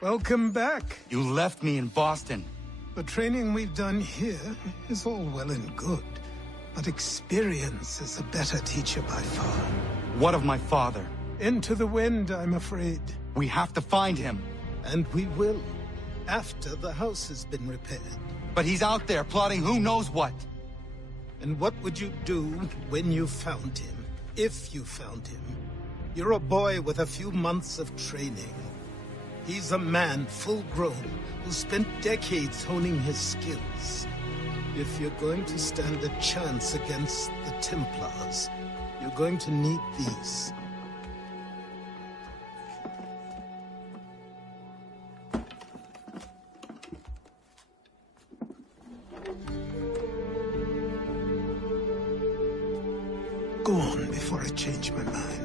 Welcome back. You left me in Boston. The training we've done here is all well and good, but experience is a better teacher by far. What of my father? Into the wind, I'm afraid. We have to find him. And we will, after the house has been repaired. But he's out there plotting who knows what. And what would you do when you found him? If you found him? You're a boy with a few months of training. He's a man, full-grown, who spent decades honing his skills. If you're going to stand a chance against the Templars, you're going to need these. Go on before I change my mind.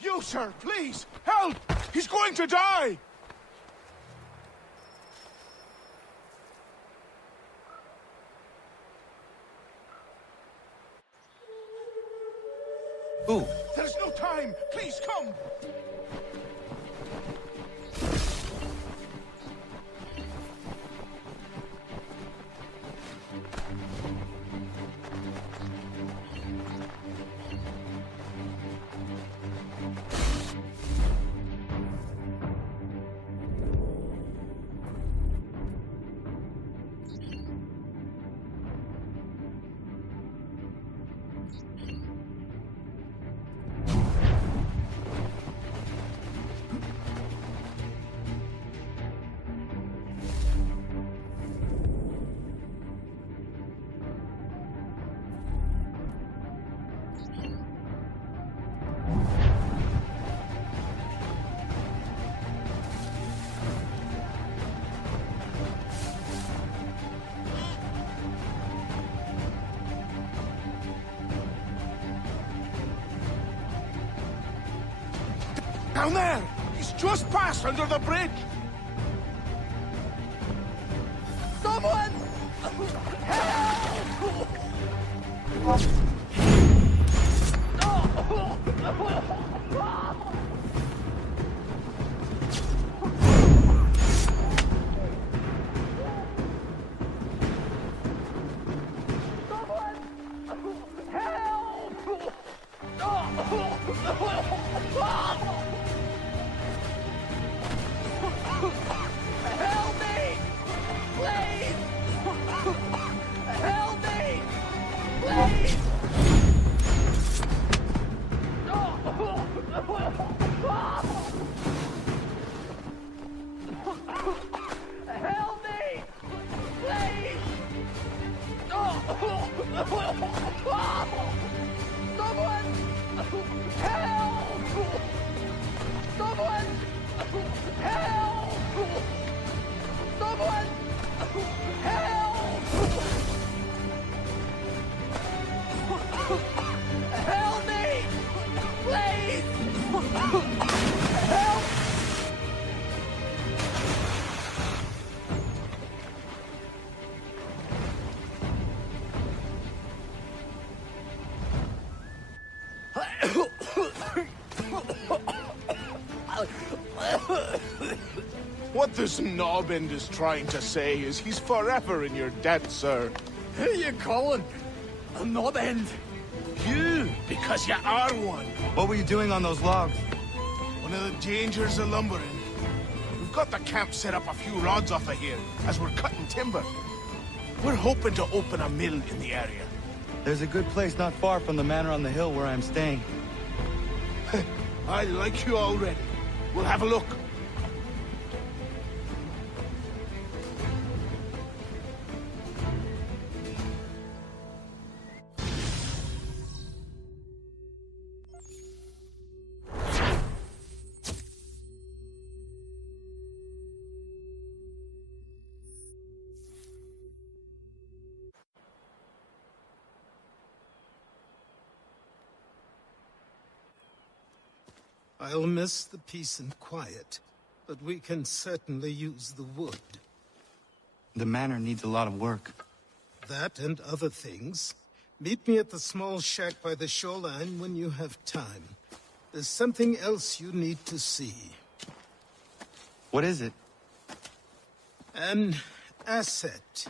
You, sir, please, help! He's going to die! Who? There's no time! Please, come! Down there! He's just passed under the bridge! Someone! Help me! Please! Help me! Please! Help me! Please! Someone! Help! Someone! Help! Someone! Help! Help me! Please! Help! What this knob-end is trying to say is he's forever in your debt, sir. Who you calling? A knob end? You, because you are one. What were you doing on those logs? One of the dangers of lumbering. We've got the camp set up a few rods off of here, as we're cutting timber. We're hoping to open a mill in the area. There's a good place not far from the manor on the hill where I'm staying. I like you already. We'll have a look. I'll miss the peace and quiet, but we can certainly use the wood. The manor needs a lot of work. That and other things. Meet me at the small shack by the shoreline when you have time. There's something else you need to see. What is it? An asset.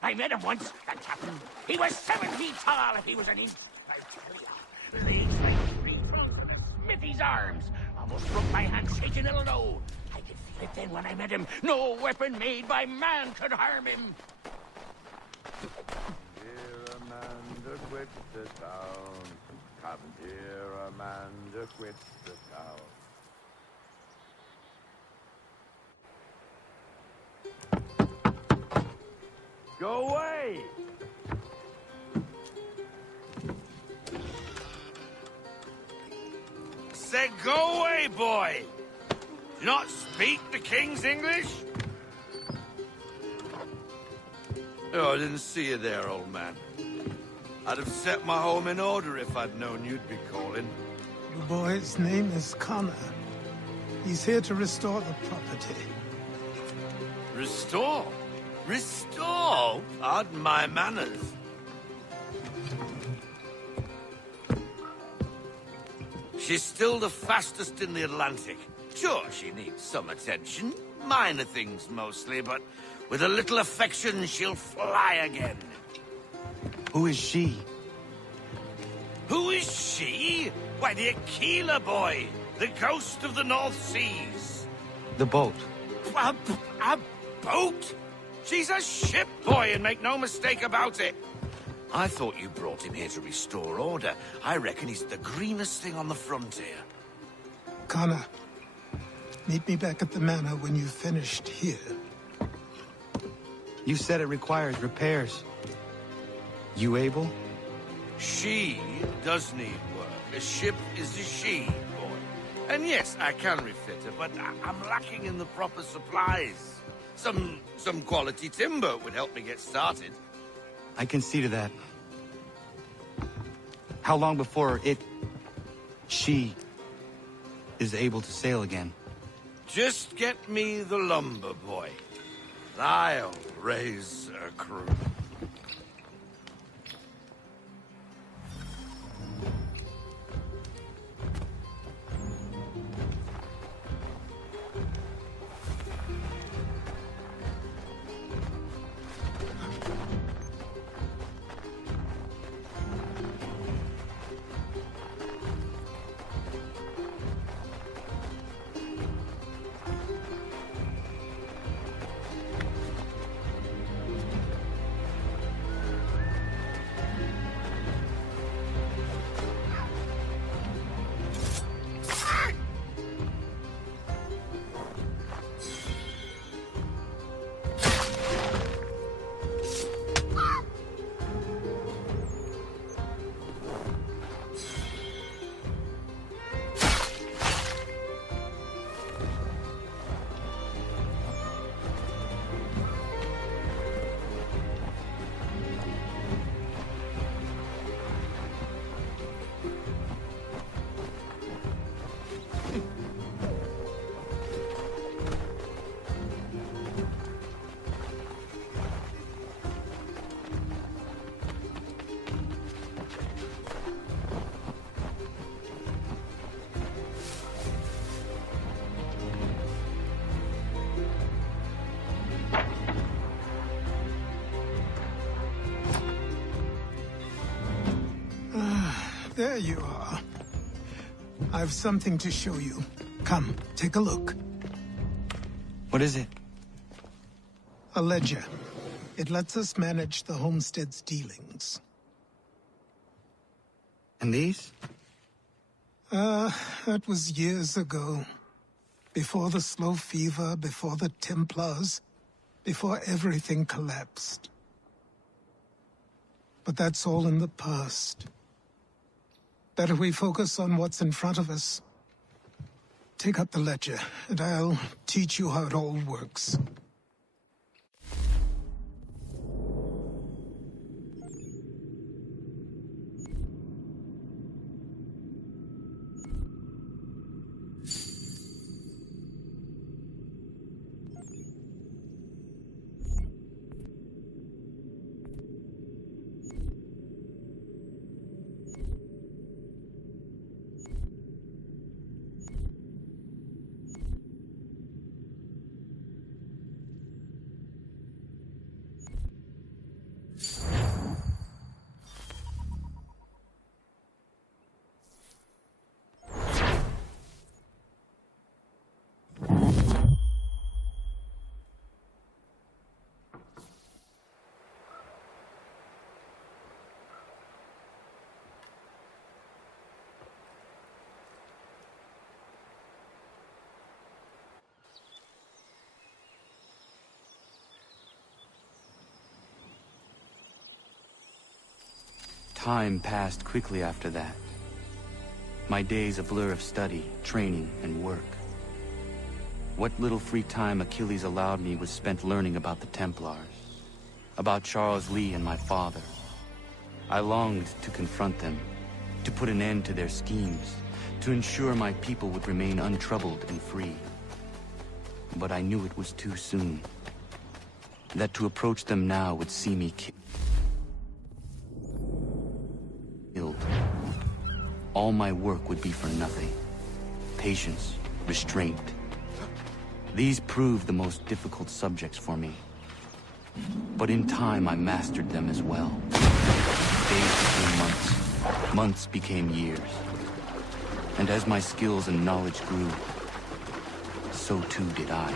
I met him once, the captain. He was 7 feet tall if he was an inch. I tell ya, legs like 3 thrown from a smithy's arms. Almost broke my hand shaking it'll know. I could feel it then when I met him. No weapon made by man could harm him. Here Amanda quit the town. Haven't here Amanda quit the town. Go away! Said go away, boy! Do not speak the king's English? Oh, I didn't see you there, old man. I'd have set my home in order if I'd known you'd be calling. The boy's name is Connor. He's here to restore the property. Restore? Restore? Pardon my manners. She's still the fastest in the Atlantic. Sure, she needs some attention. Minor things mostly, but with a little affection, she'll fly again. Who is she? Who is she? Why, the Aquila boy, the ghost of the North Seas. The boat. A boat? She's a ship boy, and make no mistake about it. I thought you brought him here to restore order. I reckon he's the greenest thing on the frontier. Connor, meet me back at the manor when you've finished here. You said it requires repairs. You able? She does need work. A ship is a she, boy. And yes, I can refit her, but I'm lacking in the proper supplies. Some quality timber would help me get started. I can see to that. How long before she is able to sail again? Just get me the lumber, boy. I'll raise a crew. There you are. I've something to show you. Come, take a look. What is it? A ledger. It lets us manage the homestead's dealings. And these? That was years ago. Before the slow fever, before the Templars, before everything collapsed. But that's all in the past. Better we focus on what's in front of us. Take up the ledger, and I'll teach you how it all works. Time passed quickly after that. My days a blur of study, training, and work. What little free time Achilles allowed me was spent learning about the Templars, about Charles Lee and my father. I longed to confront them, to put an end to their schemes, to ensure my people would remain untroubled and free. But I knew it was too soon, that to approach them now would see me killed. all my work would be for nothing. Patience, restraint. These proved the most difficult subjects for me. But in time, I mastered them as well. Days became months. Months became years. And as my skills and knowledge grew, so too did I.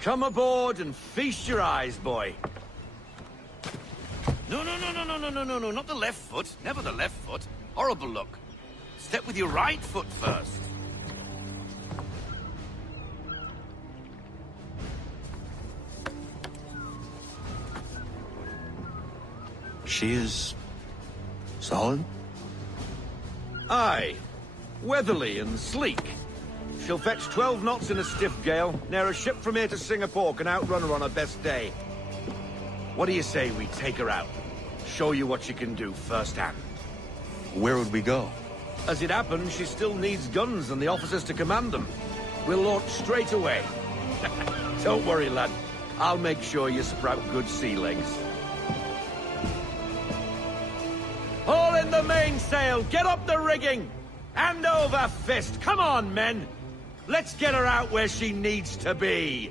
Come aboard and feast your eyes, boy. No, not the left foot. Never the left foot. Horrible look. Step with your right foot first. She is... solid? Aye. Weatherly and sleek. She'll fetch 12 knots in a stiff gale, near a ship from here to Singapore can outrun her on her best day. What do you say we take her out? Show you what she can do firsthand. Where would we go? As it happens, she still needs guns and the officers to command them. We'll launch straight away. Don't worry, lad. I'll make sure you sprout good sea legs. Haul in the mainsail! Get up the rigging! Hand over fist! Come on, men! Let's get her out where she needs to be!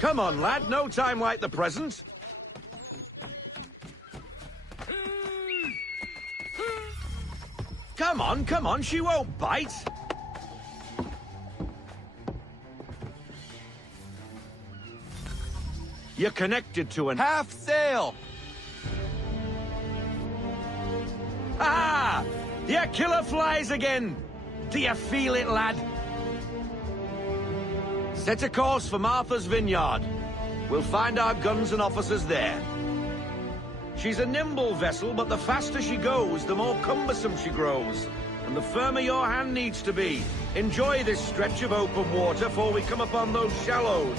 Come on, lad. No time like the present. Come on. She won't bite. You're connected to an half sail. Ah! Your killer flies again. Do you feel it, lad? Set a course for Martha's Vineyard. We'll find our guns and officers there. She's a nimble vessel, but the faster she goes, the more cumbersome she grows. And the firmer your hand needs to be. Enjoy this stretch of open water before we come upon those shallows.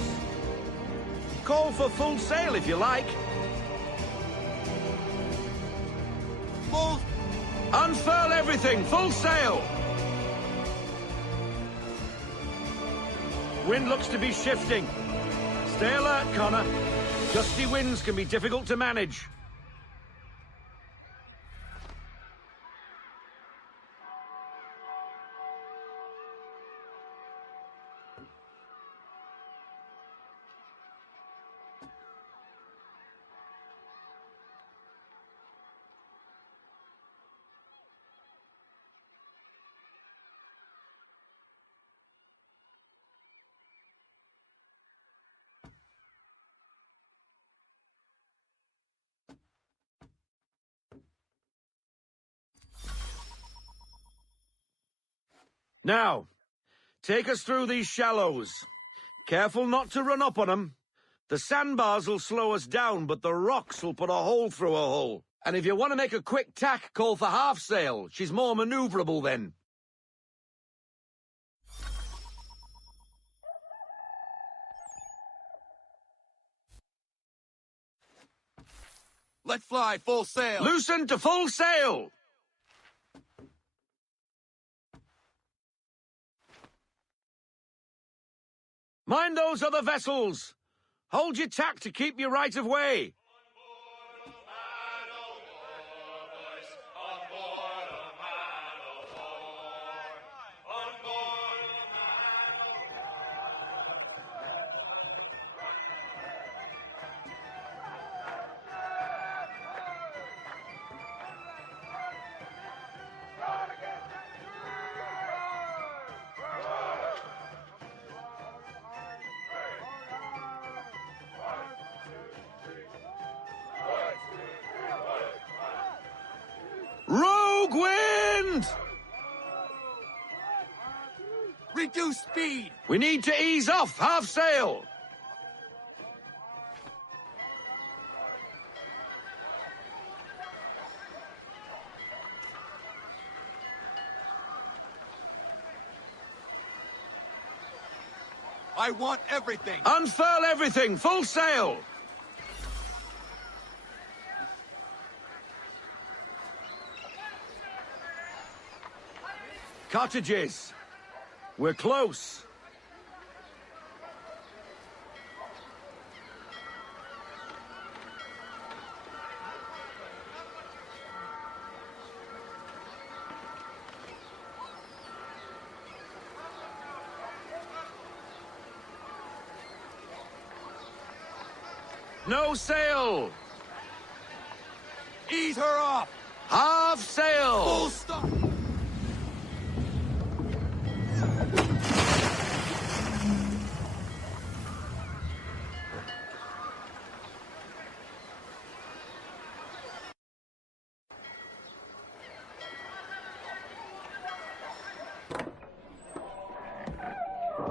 Call for full sail if you like. Unfurl everything, full sail! Wind looks to be shifting. Stay alert, Connor. Gusty winds can be difficult to manage. Now, take us through these shallows. Careful not to run up on them. The sandbars will slow us down, but the rocks will put a hole through her hull. And if you want to make a quick tack, call for half sail. She's more maneuverable then. Let fly, full sail! Loosen to full sail! Mind those other vessels! Hold your tack to keep your right of way! Rogue wind! Reduce speed! We need to ease off, half sail! I want everything! Unfurl everything, full sail! Cottages! We're close! No sail! Ease her off! Half sail! Full stop!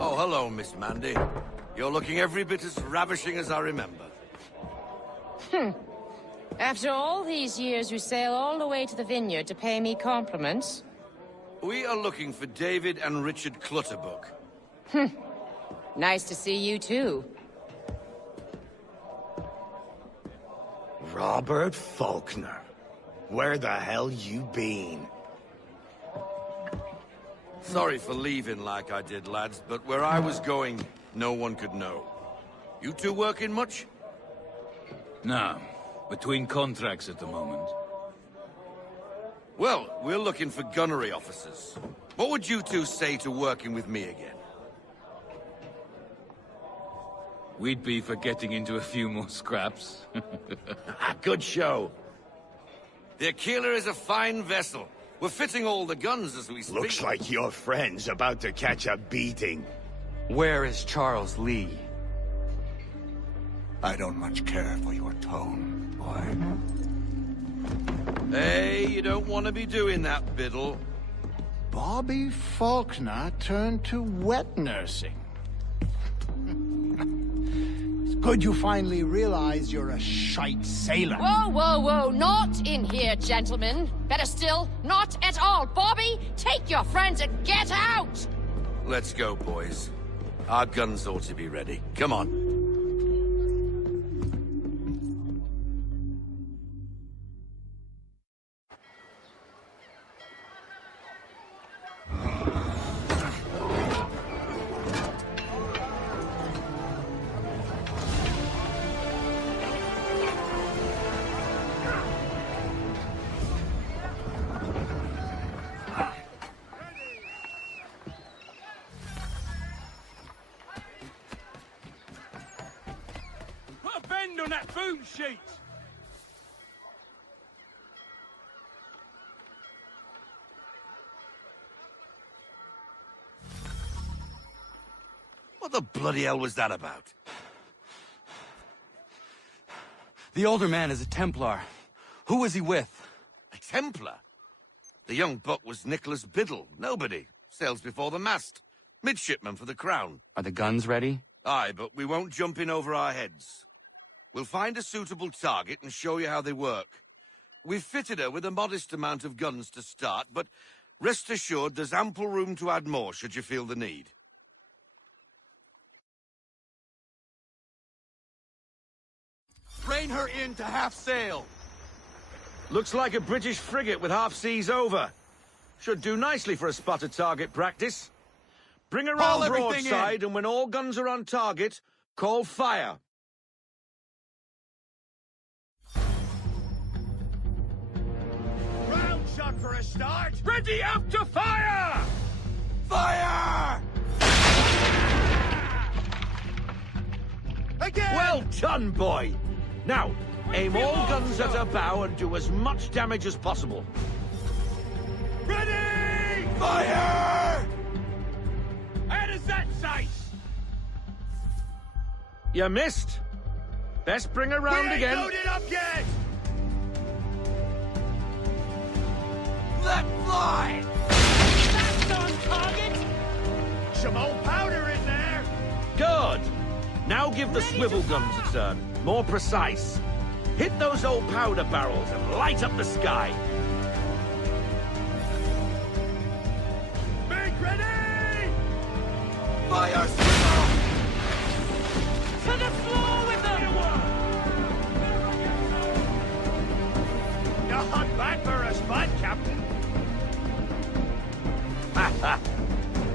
Oh, hello, Miss Mandy. You're looking every bit as ravishing as I remember. After all these years, you sail all the way to the vineyard to pay me compliments? We are looking for David and Richard Clutterbuck. Nice to see you, too. Robert Faulkner. Where the hell you been? Sorry for leaving like I did, lads, but where I was going, no one could know. You two working much? No. Between contracts at the moment. Well, we're looking for gunnery officers. What would you two say to working with me again? We'd be for getting into a few more scraps. Good show. The Aquila is a fine vessel. We're fitting all the guns as we speak. Looks like your friend's about to catch a beating. Where is Charles Lee? I don't much care for your tone, boy. Hey, you don't want to be doing that, Biddle. Bobby Faulkner turned to wet nursing. It's good you finally realize you're a shite sailor. Whoa, whoa, whoa, not in here, gentlemen. Better still, not at all. Bobby, take your friends and get out! Let's go, boys. Our guns ought to be ready. Come on. Put a bend on that boom sheet! What the bloody hell was that about? The older man is a Templar. Who was he with? A Templar? The young buck was Nicholas Biddle. Nobody. Sails before the mast. Midshipman for the Crown. Are the guns ready? Aye, but we won't jump in over our heads. We'll find a suitable target and show you how they work. We've fitted her with a modest amount of guns to start, but rest assured there's ample room to add more should you feel the need. Rein her in to half sail! Looks like a British frigate with half seas over. Should do nicely for a spotted target practice. Bring her round broadside, and when all guns are on target, call fire. Round shot for a start. Ready up to fire! Fire! Again! Well done, boy. Now, aim all guns at her bow and do as much damage as possible. Ready! Fire! How does that sight? You missed. Best bring her round again. Loaded up yet! Let fly! That's on target! Some old powder in there! Good. Now give the swivel guns a turn. More precise. Hit those old powder barrels and light up the sky. Make ready! Fire swivel! To the floor with them! Not bad for a spud, Captain.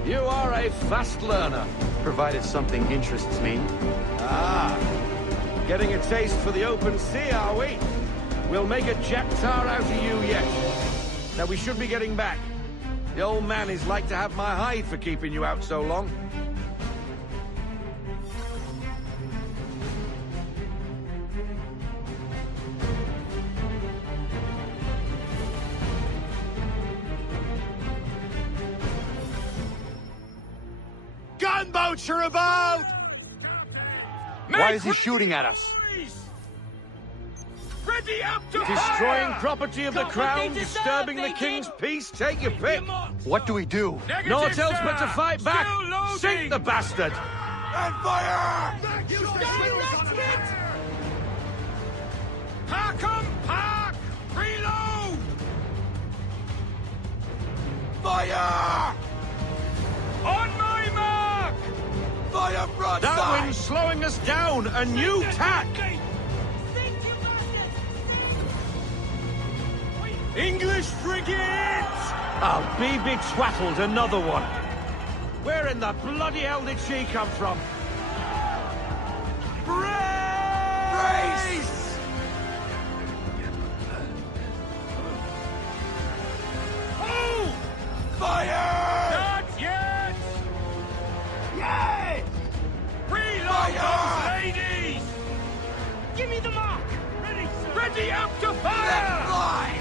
You are a fast learner. Provided something interests me. Ah, getting a taste for the open sea, are we? We'll make a jack tar out of you yet. Now we should be getting back. The old man is like to have my hide for keeping you out so long. Gunboats are about! Why is he shooting at us? Ready up to Destroying fire! property of the Got what crown, they deserve, disturbing the they king's did. peace, take your pick. What do we do? Negative, Naught else but to sir. fight back. Still loading. Sink the bastard. And fire! Park 'em! Park! Reload! Fire! On my mark! Fire broadside! That wind's slowing us down. A new tack. English frigates! I'll be twaddled, another one. Where in the bloody hell did she come from? Brace! Oh! Fire! Not yet! Yay! Reload Fire! those ladies! Give me the mark! Ready, sir! Ready up to Let fire! fly!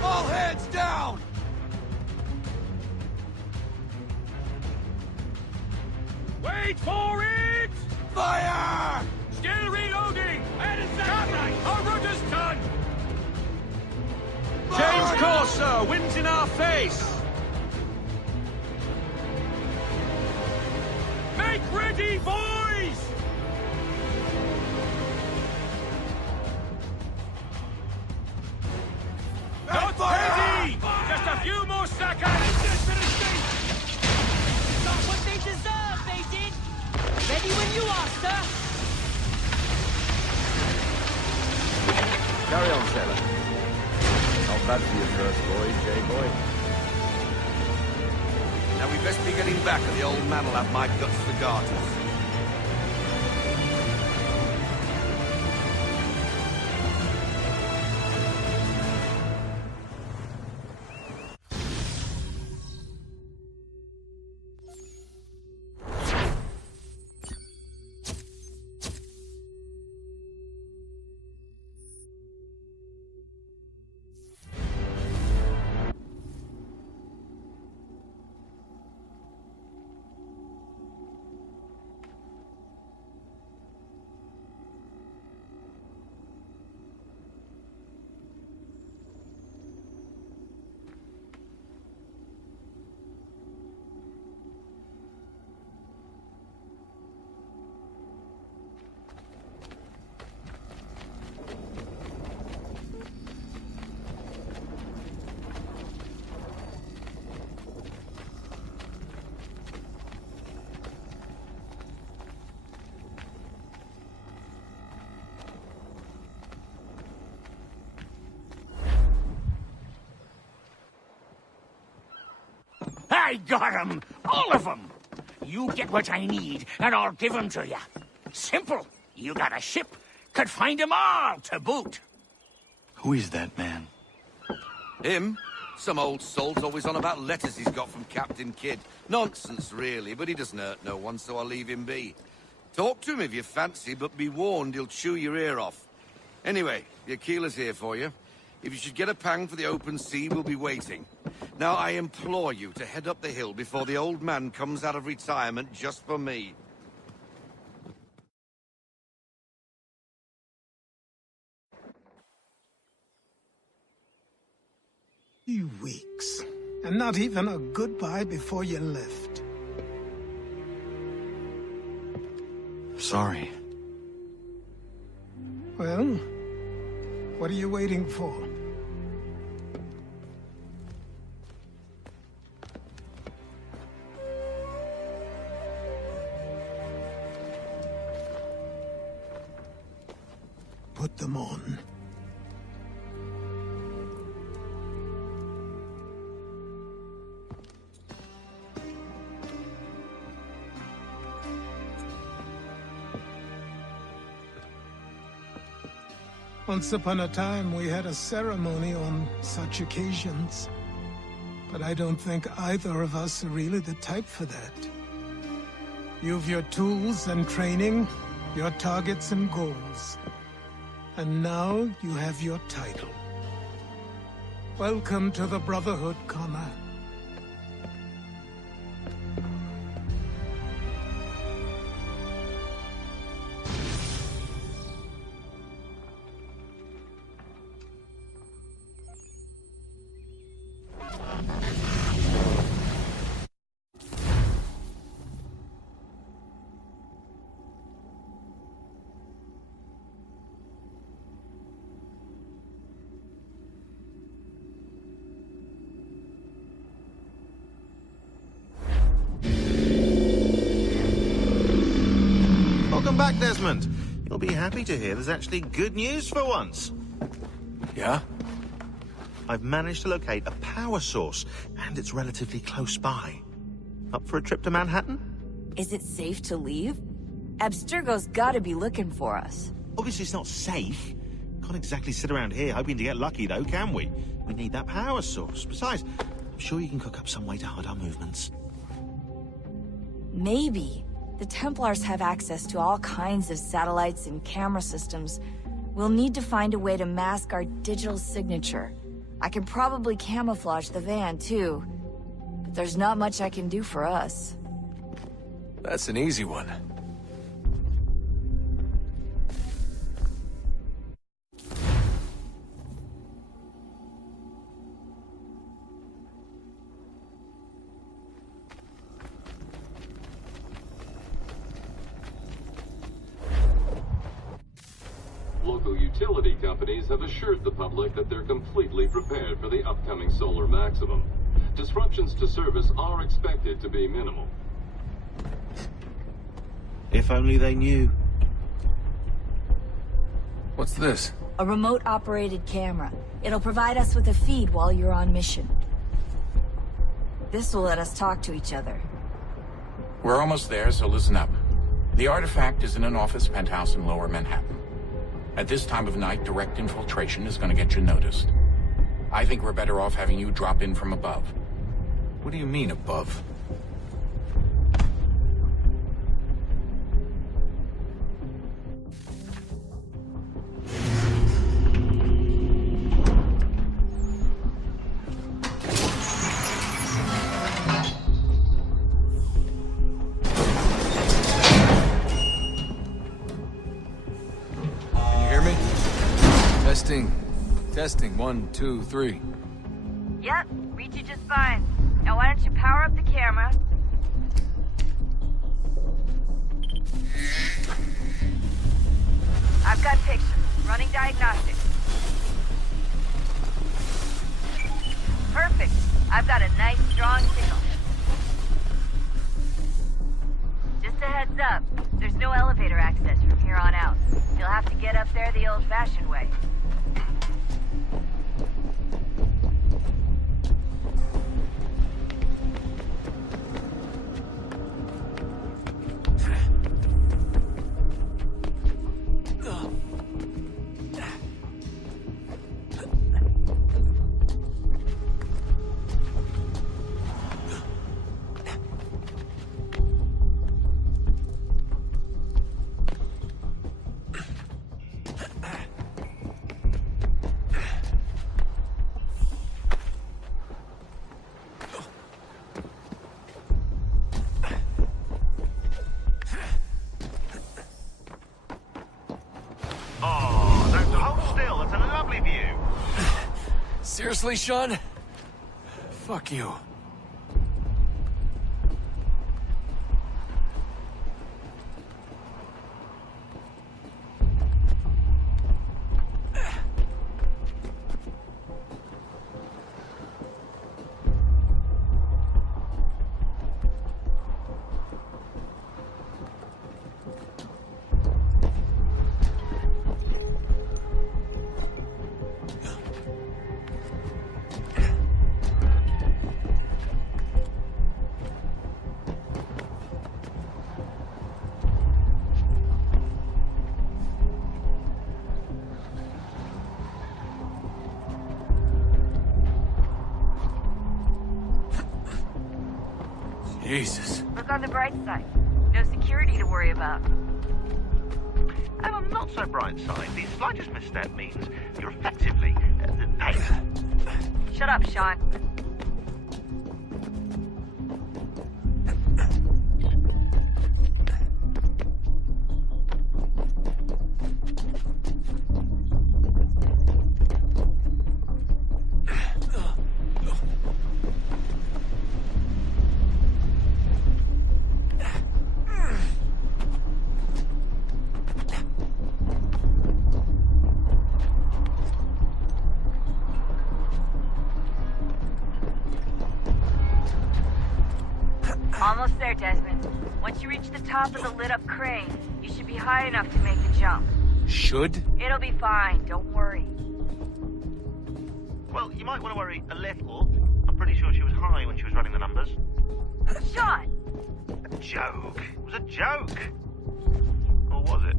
All hands down! Wait for it! Fire! Still reloading! That is that! Our rudder's done! Change course, sir. Wind's in our face. Make ready, boys! Not ready! Just a few more seconds! Got what they deserve, they did! Ready when you are, sir! Carry on, sailor. Not bad for your first voyage, boy? Now we best be getting back, or the old man will have my guts for garters. I got 'em! All of 'em! You get what I need, and I'll give 'em to you. Simple. You got a ship. Could find 'em all to boot. Who is that man? Him? Some old salt always on about letters he's got from Captain Kidd. Nonsense, really, but he doesn't hurt no one, so I'll leave him be. Talk to him if you fancy, but be warned he'll chew your ear off. Anyway, the Aquila's here for you. If you should get a pang for the open sea, we'll be waiting. Now, I implore you to head up the hill before the old man comes out of retirement just for me. You weeks. And not even a goodbye before you left. Sorry. Well, what are you waiting for? Put them on. Once upon a time, we had a ceremony on such occasions. But I don't think either of us are really the type for that. You've your tools and training, your targets and goals. And now you have your title. Welcome to the Brotherhood, Connor. Welcome back, Desmond. You'll be happy to hear there's actually good news for once. Yeah? I've managed to locate a power source, and it's relatively close by. Up for a trip to Manhattan? Is it safe to leave? Abstergo's gotta be looking for us. Obviously it's not safe. Can't exactly sit around here hoping to get lucky, though, can we? We need that power source. Besides, I'm sure you can cook up some way to hide our movements. Maybe. The Templars have access to all kinds of satellites and camera systems. We'll need to find a way to mask our digital signature. I can probably camouflage the van, too. But there's not much I can do for us. That's an easy one. Local utility companies have assured the public that they're completely prepared for the upcoming solar maximum. Disruptions to service are expected to be minimal. If only they knew. What's this? A remote-operated camera. It'll provide us with a feed while you're on mission. This will let us talk to each other. We're almost there, so listen up. The artifact is in an office penthouse in Lower Manhattan. At this time of night, direct infiltration is going to get you noticed. I think we're better off having you drop in from above. What do you mean, above? Testing, 1, 2, 3. Yep, read you just fine. Now why don't you power up the camera? I've got pictures. Running diagnostics. Perfect. I've got a nice, strong signal. Just a heads up, there's no elevator access from here on out. You'll have to get up there the old-fashioned way. Seriously, Sean? Fuck you. Jesus. Look on the bright side. No security to worry about. And on the not so bright side, the slightest misstep means you're effectively... hey. Shut up, Sean. Almost there, Desmond. Once you reach the top of the lit-up crane, you should be high enough to make the jump. Should? It'll be fine, don't worry. Well, you might want to worry a little. I'm pretty sure she was high when she was running the numbers. Sean! A joke. It was a joke. Or was it?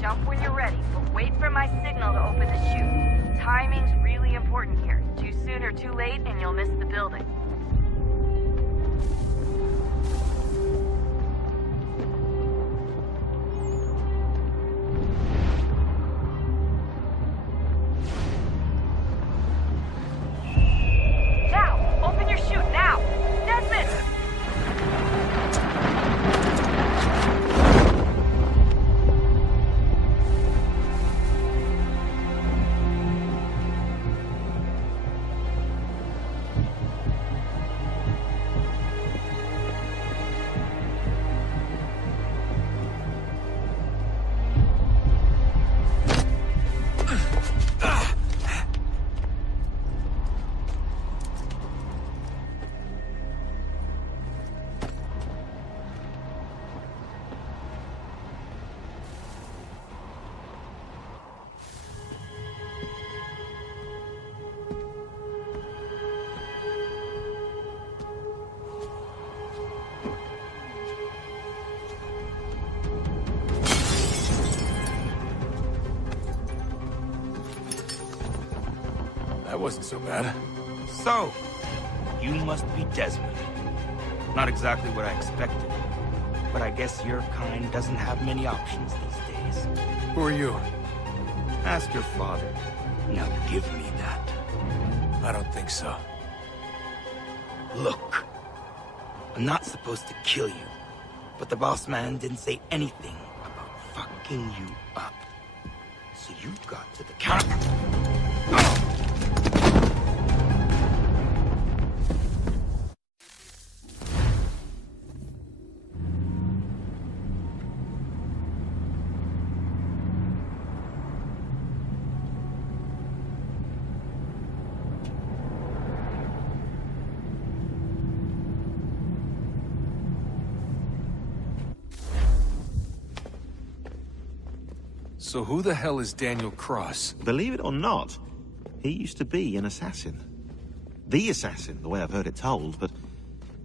Jump when you're ready, but wait for my signal to open the chute. Timing's really important here. Too soon or too late, and you'll miss the building. Now! Open your chute, now! Desmond! That wasn't so bad. So, you must be Desmond. Not exactly what I expected, but I guess your kind doesn't have many options these days. Who are you? Ask your father. Now give me that. I don't think so. Look, I'm not supposed to kill you, but the boss man didn't say anything about fucking you up. So you got to the counter. So who the hell is Daniel Cross? Believe it or not, he used to be an assassin. The assassin, the way I've heard it told, but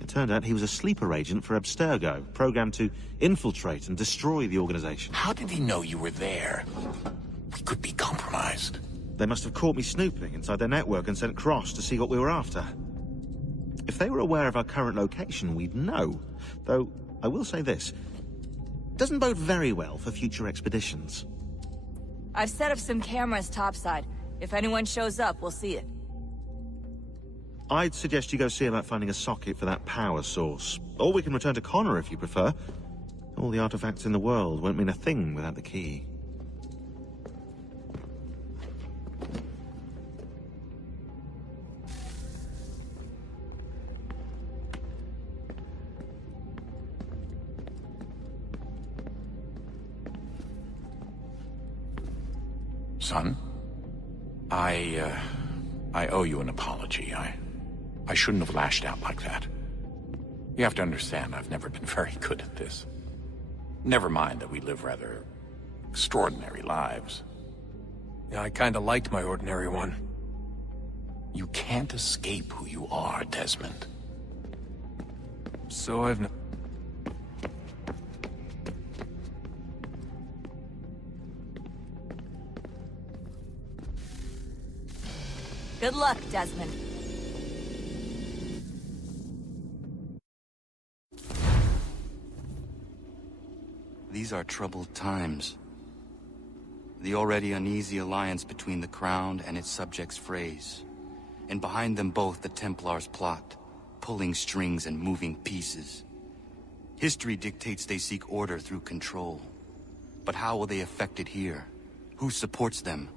it turned out he was a sleeper agent for Abstergo, programmed to infiltrate and destroy the organization. How did he know you were there? We could be compromised. They must have caught me snooping inside their network and sent Cross to see what we were after. If they were aware of our current location, we'd know. Though, I will say this. Doesn't bode very well for future expeditions. I've set up some cameras topside. If anyone shows up, we'll see it. I'd suggest you go see about finding a socket for that power source. Or we can return to Connor if you prefer. All the artifacts in the world won't mean a thing without the key. Son, I owe you an apology. I shouldn't have lashed out like that. You have to understand, I've never been very good at this. Never mind that we live rather extraordinary lives. Yeah, I kinda liked my ordinary one. You can't escape who you are, Desmond. So I've no... Good luck, Desmond. These are troubled times. The already uneasy alliance between the Crown and its subjects frays. And behind them both the Templars plot, pulling strings and moving pieces. History dictates they seek order through control. But how will they affect it here? Who supports them?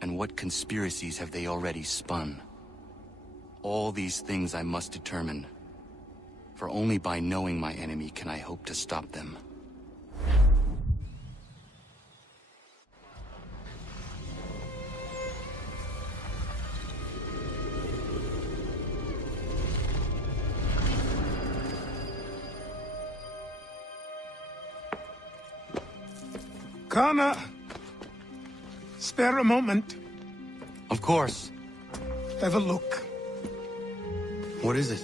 And what conspiracies have they already spun? All these things I must determine. For only by knowing my enemy can I hope to stop them. Connor! Spare a moment. Of course. Have a look. What is it?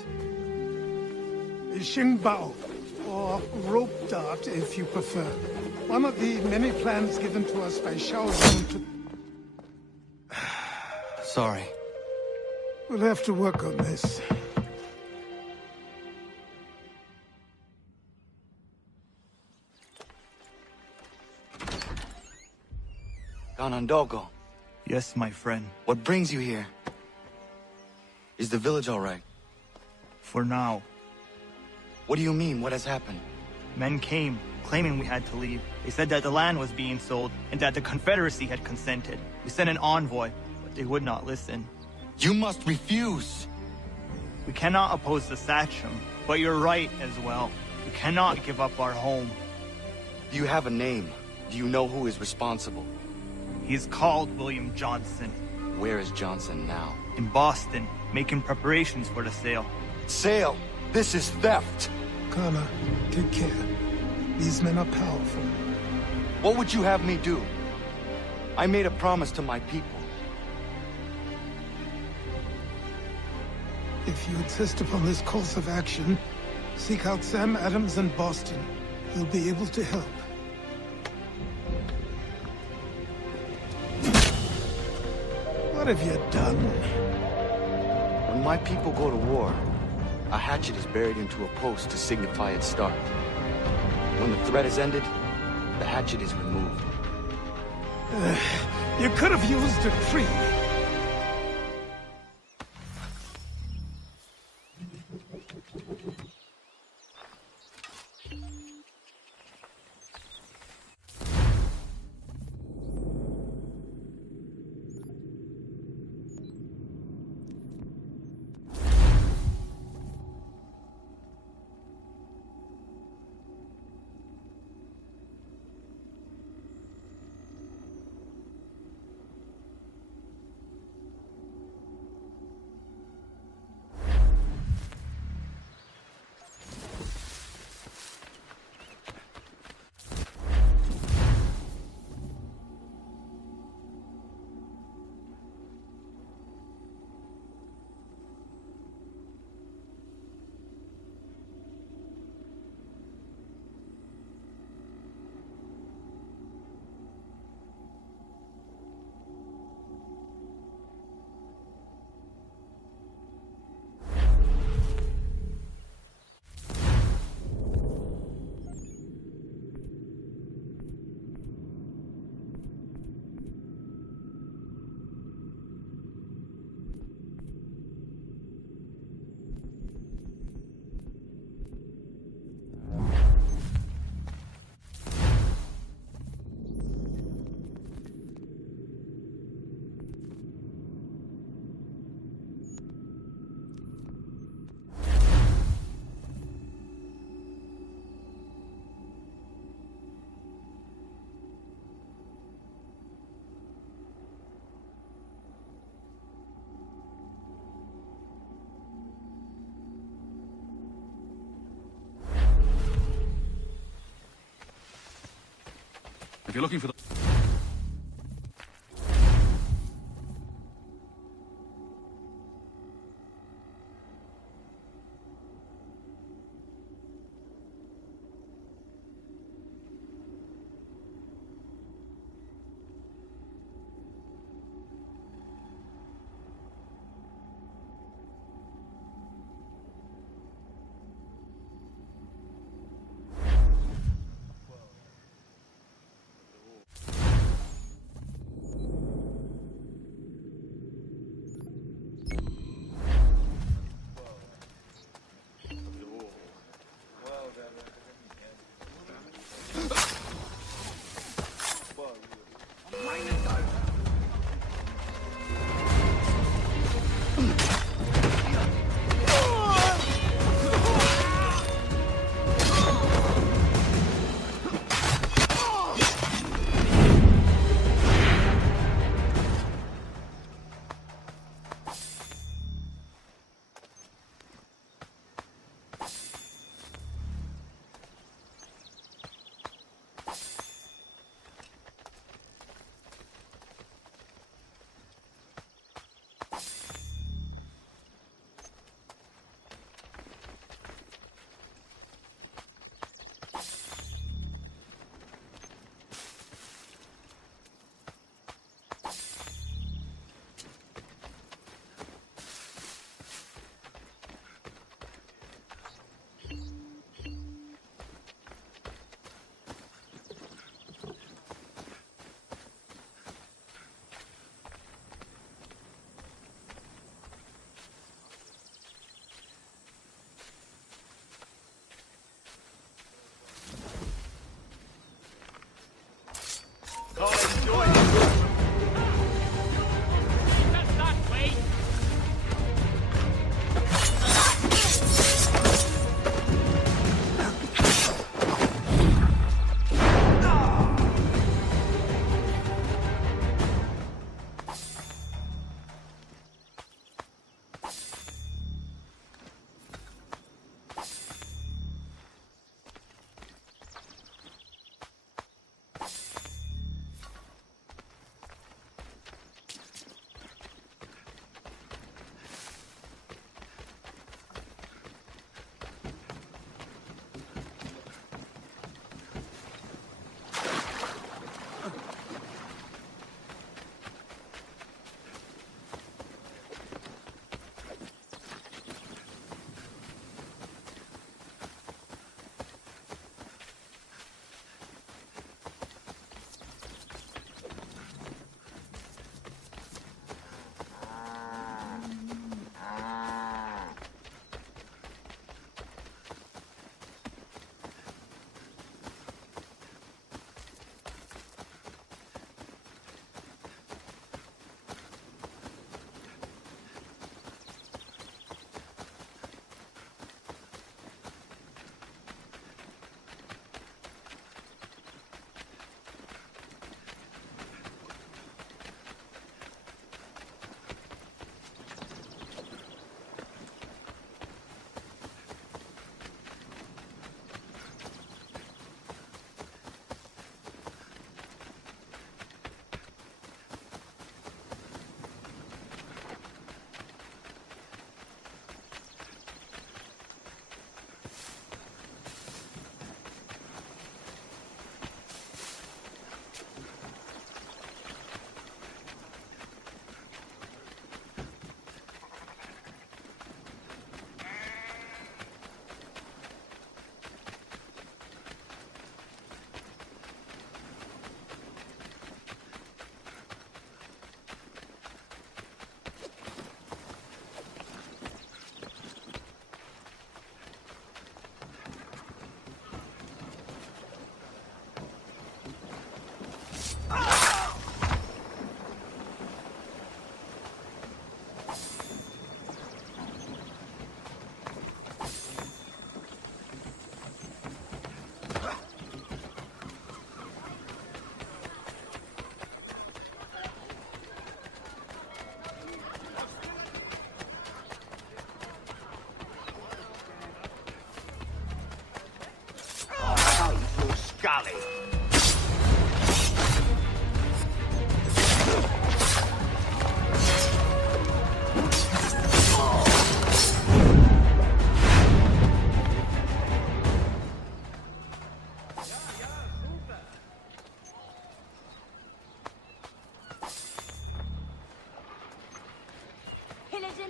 A Xingbao, or rope dart if you prefer. One of the many plans given to us by Shaozong to... Sorry. We'll have to work on this. Ganondogo. Yes, my friend. What brings you here? Is the village all right? For now. What do you mean? What has happened? Men came, claiming we had to leave. They said that the land was being sold, and that the Confederacy had consented. We sent an envoy, but they would not listen. You must refuse! We cannot oppose the Sachem, but you're right as well. We cannot give up our home. Do you have a name? Do you know who is responsible? He is called William Johnson. Where is Johnson now? In Boston, making preparations for the sale. Sale? This is theft! Connor, take care. These men are powerful. What would you have me do? I made a promise to my people. If you insist upon this course of action, seek out Sam Adams in Boston. He'll be able to help. What have you done? When my people go to war, a hatchet is buried into a post to signify its start. When the threat is ended, the hatchet is removed. You could have used a tree. If you're looking for the...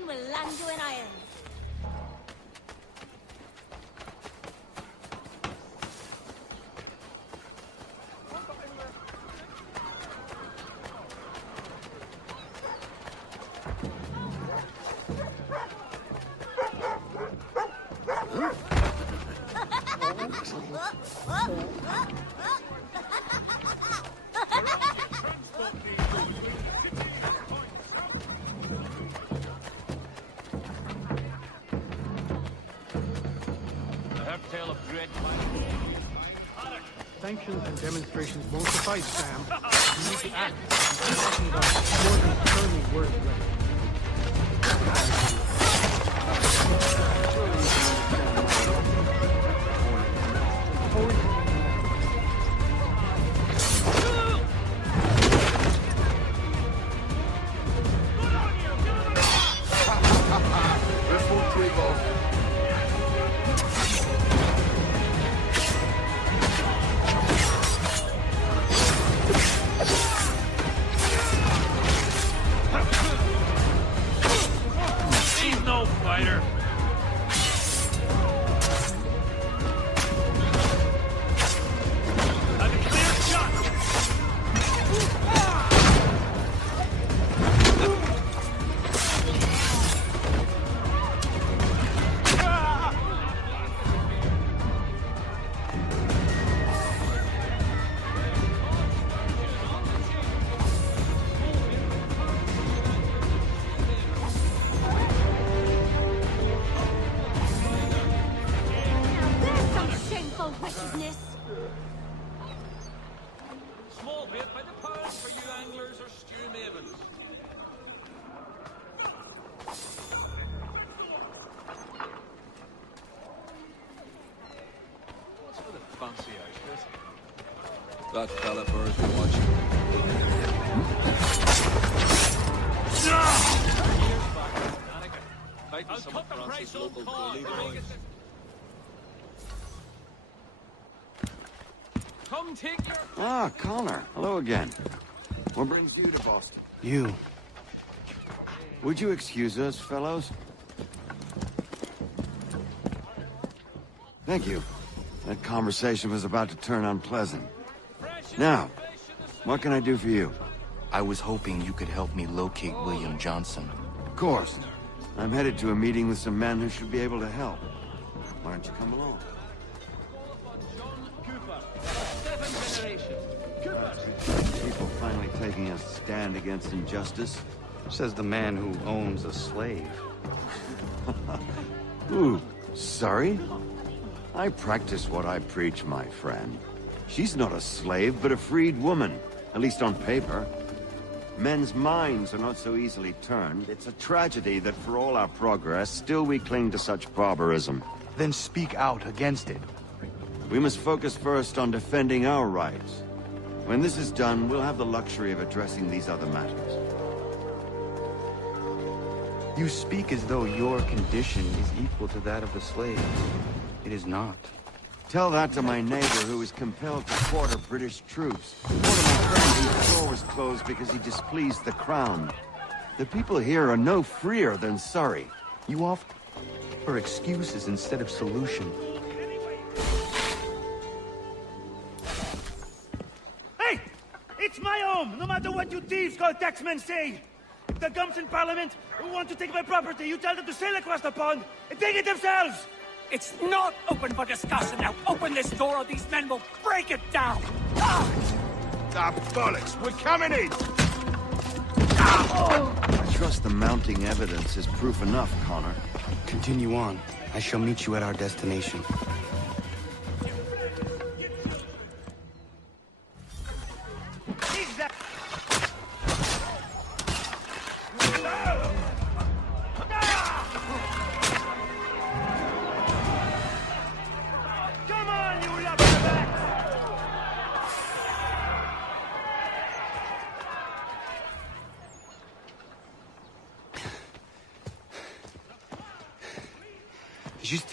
will land you in iron. Sanctions and demonstrations won't suffice, Sam. You need to act. I'm talking about more than sternly word Small bit by the pound for you anglers or stew mavens. What's for the fancy outfit? That fella birds be watching. I'll cut the price on call. Come take your... Ah, Connor. Hello again. What brings you to Boston? You. Would you excuse us, fellows? Thank you. That conversation was about to turn unpleasant. Now, what can I do for you? I was hoping you could help me locate William Johnson. Of course. I'm headed to a meeting with some men who should be able to help. Why don't you come along? People finally taking a stand against injustice. Says the man who owns a slave. Ooh, sorry? I practice what I preach, my friend. She's not a slave, but a freed woman. At least on paper. Men's minds are not so easily turned. It's a tragedy that for all our progress, still we cling to such barbarism. Then speak out against it. We must focus first on defending our rights. When this is done, we'll have the luxury of addressing these other matters. You speak as though your condition is equal to that of the slaves. It is not. Tell that to my neighbor who was compelled to quarter British troops. Or to my friend whose store was closed because he displeased the crown. The people here are no freer than Surrey. You offer excuses instead of solution. Hey! It's my home, no matter what you thieves called taxmen say! If the gums in Parliament who want to take my property, you tell them to sail across the pond and take it themselves! It's not open for discussion now. Open this door or these men will break it down. Ah, bollocks! We're coming in! I trust the mounting evidence is proof enough, Connor. Continue on. I shall meet you at our destination.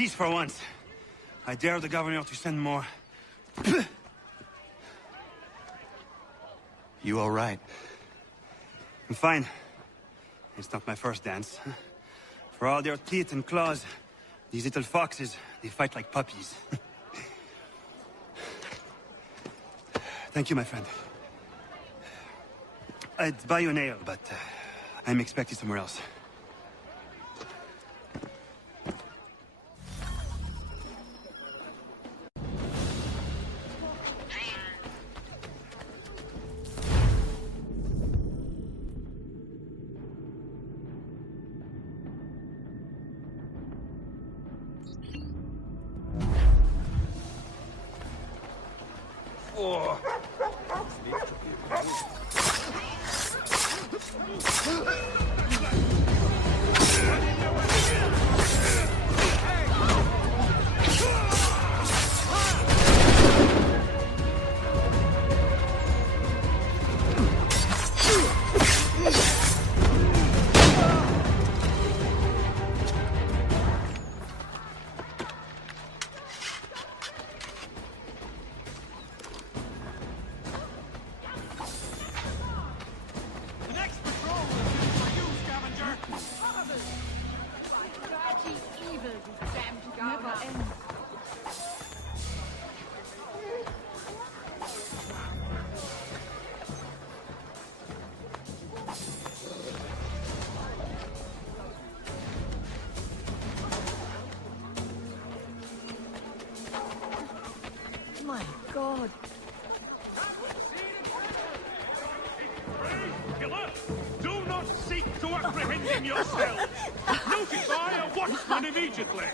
Justice for once. I dare the governor to send more. You all right? I'm fine. It's not my first dance. For all their teeth and claws, these little foxes, they fight like puppies. Thank you, my friend. I'd buy you an ale, but I'm expected somewhere else. My God. Killer, do not seek to apprehend him yourself. Notify a watchman immediately.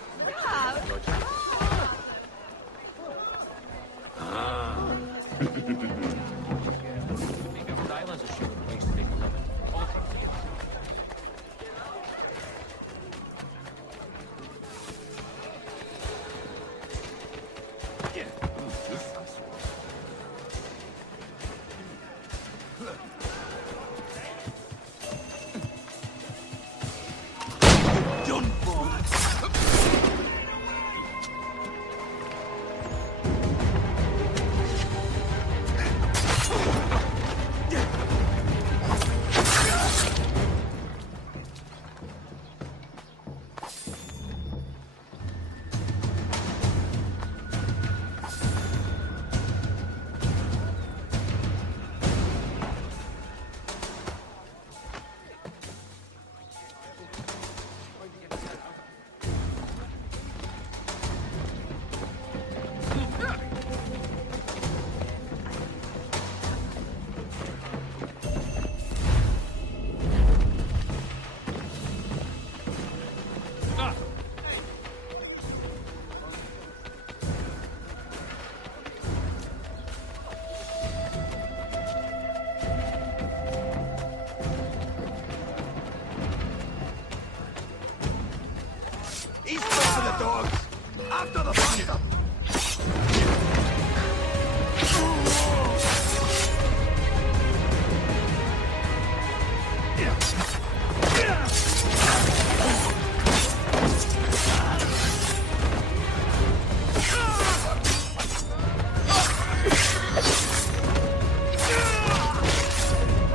After the bunker!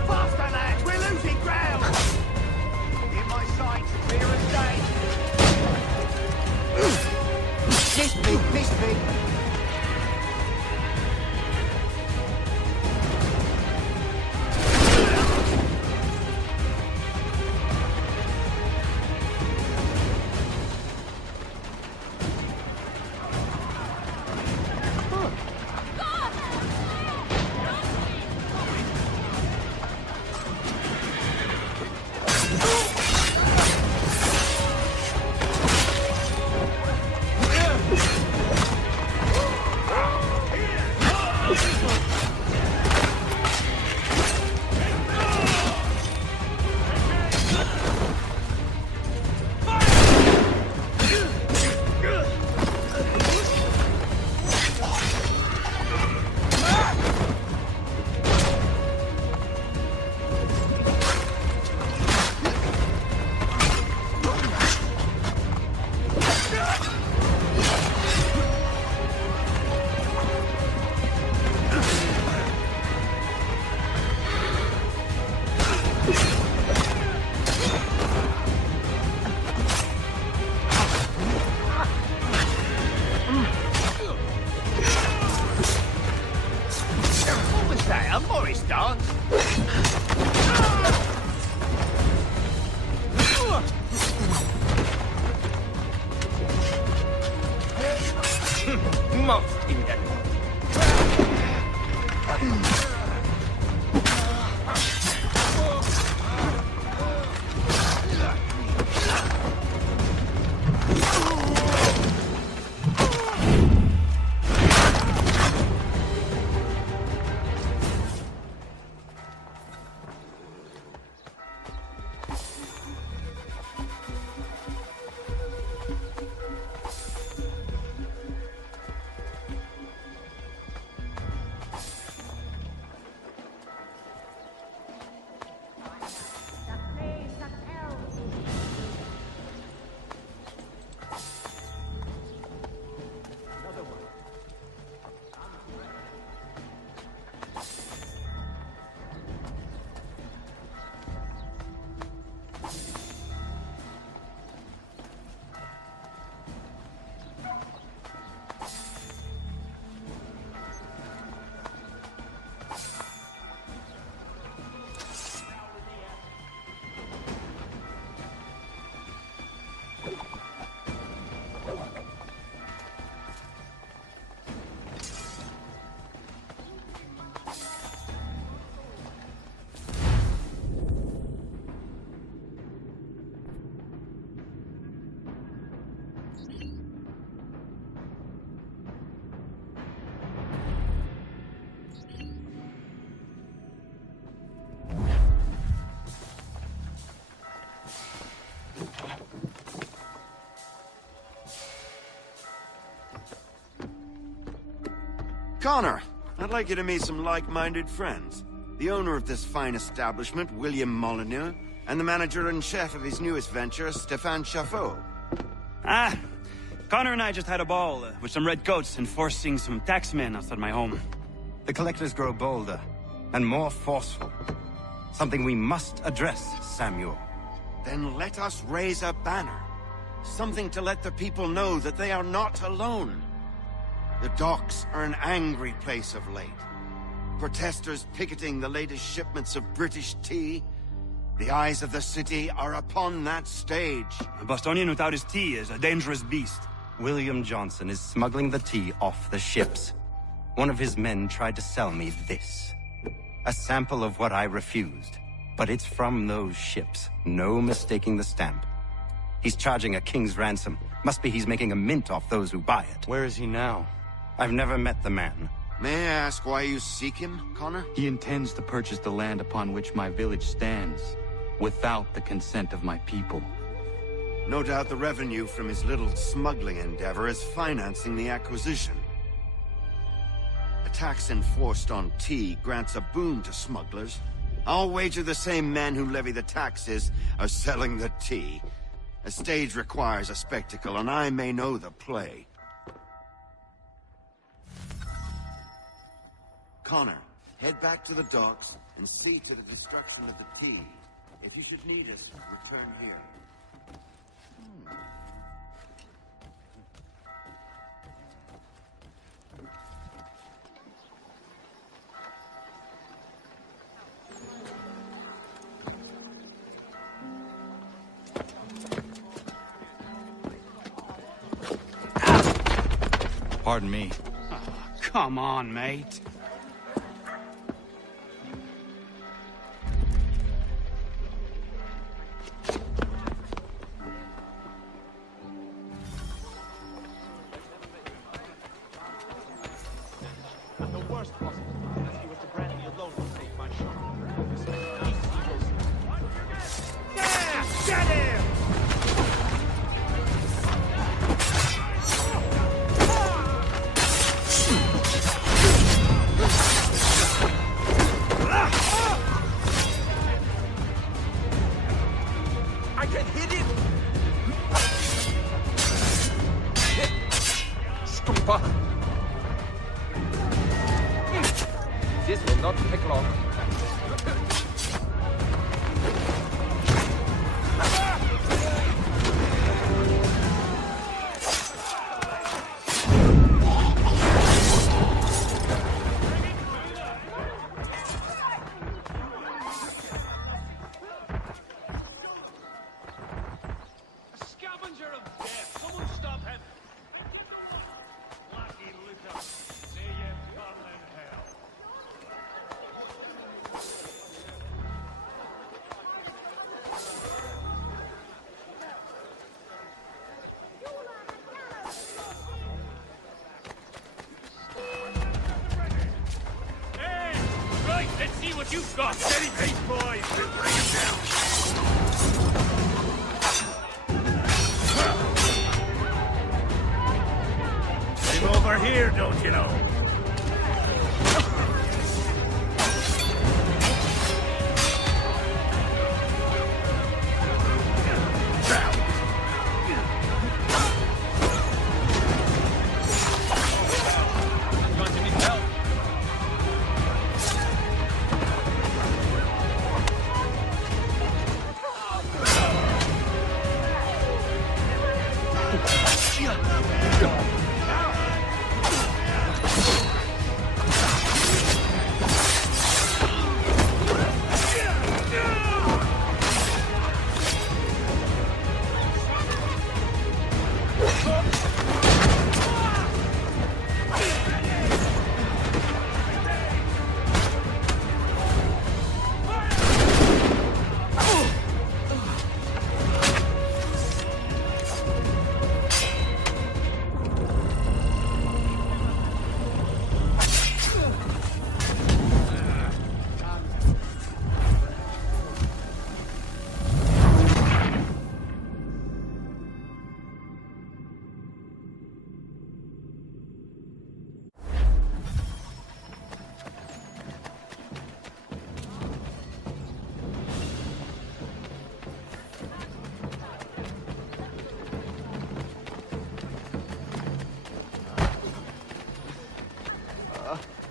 Faster, lads! We're losing ground! In my sights, clear as day. Missed me. Connor, I'd like you to meet some like-minded friends. The owner of this fine establishment, William Molyneux, and the manager and chef of his newest venture, Stéphane Chaffeau. Ah, Connor and I just had a ball with some redcoats enforcing some taxmen outside my home. The collectors grow bolder and more forceful. Something we must address, Samuel. Then let us raise a banner. Something to let the people know that they are not alone. The docks are an angry place of late. Protesters picketing the latest shipments of British tea. The eyes of the city are upon that stage. A Bostonian without his tea is a dangerous beast. William Johnson is smuggling the tea off the ships. One of his men tried to sell me this. A sample of what I refused. But it's from those ships. No mistaking the stamp. He's charging a king's ransom. Must be he's making a mint off those who buy it. Where is he now? I've never met the man. May I ask why you seek him, Connor? He intends to purchase the land upon which my village stands, without the consent of my people. No doubt the revenue from his little smuggling endeavor is financing the acquisition. A tax enforced on tea grants a boon to smugglers. I'll wager the same men who levy the taxes are selling the tea. A stage requires a spectacle, and I may know the play. Connor, head back to the docks and see to the destruction of the tea. If you should need us, return here. Pardon me. Oh, come on, mate. And the worst possible is he was to grant me a loan to save my shop. Yeah! Get him! I can hit him! Stupid! This will not take long. A scavenger of death! Someone stop him! Lucky Luther! May you burn in hell! Hey! Right, let's see what you've got. Steady pace, boys. We'll bring him down. I'm over here, don't you know? I'm going to need help.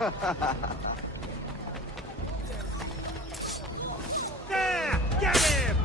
There! Get him!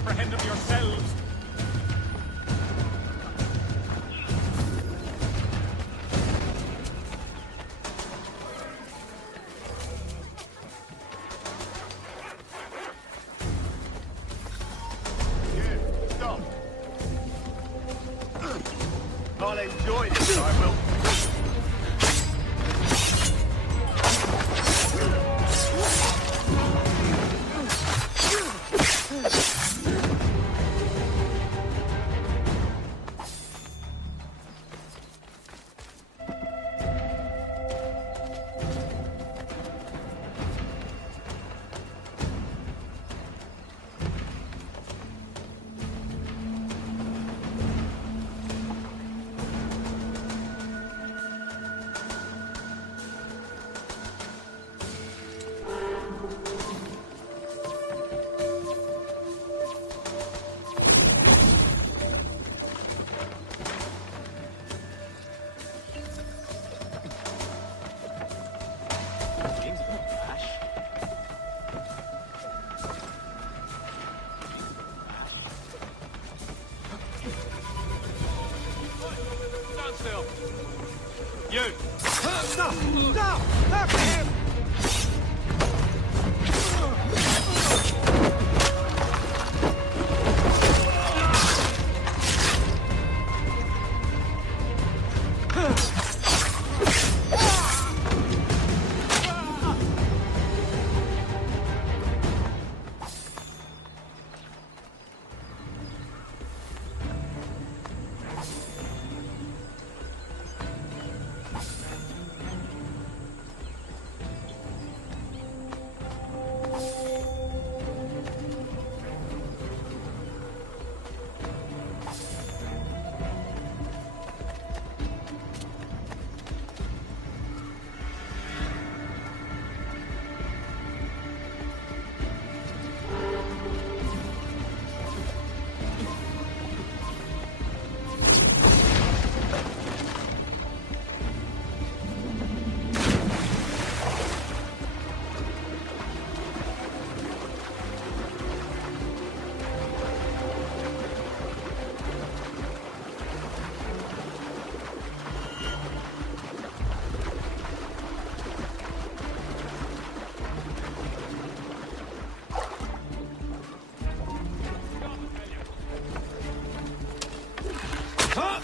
apprehend them yourselves. Stop. I'll enjoy this, I will. still. You! Stop! Stop! After him!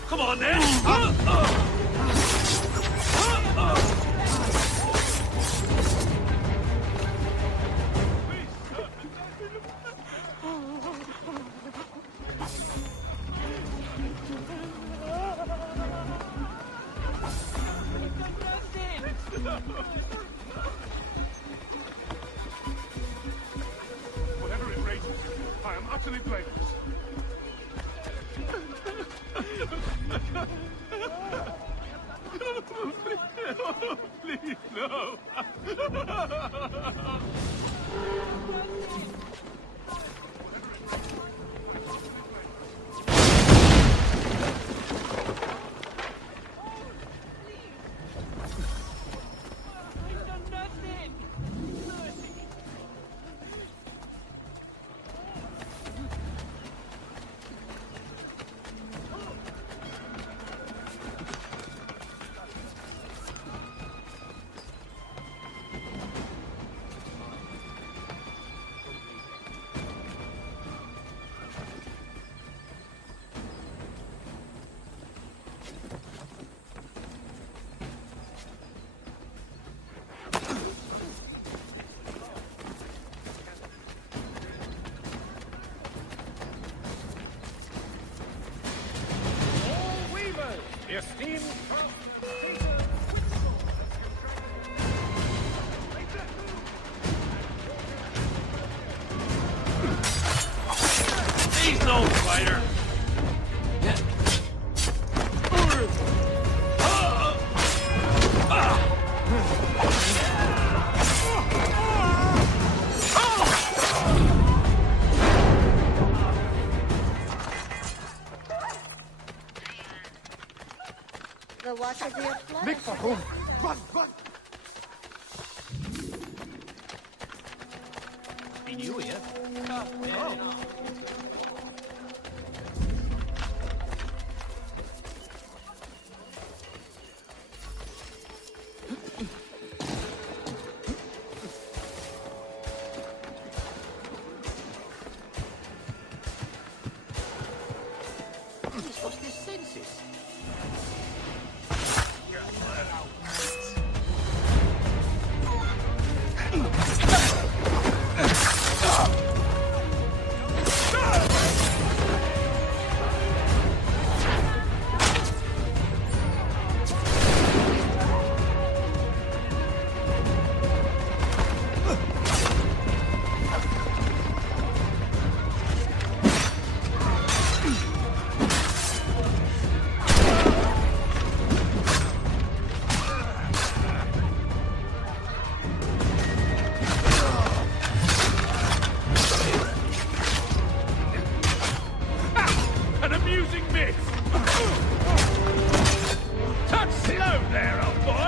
Come on, then! Whatever it rages, I am utterly blameless. Please, no. The esteemed He's no fighter. The water be a flood. Nick, for home. Run, run! Been you here? He's lost his senses. An amusing miss! Touch slow there, old boy!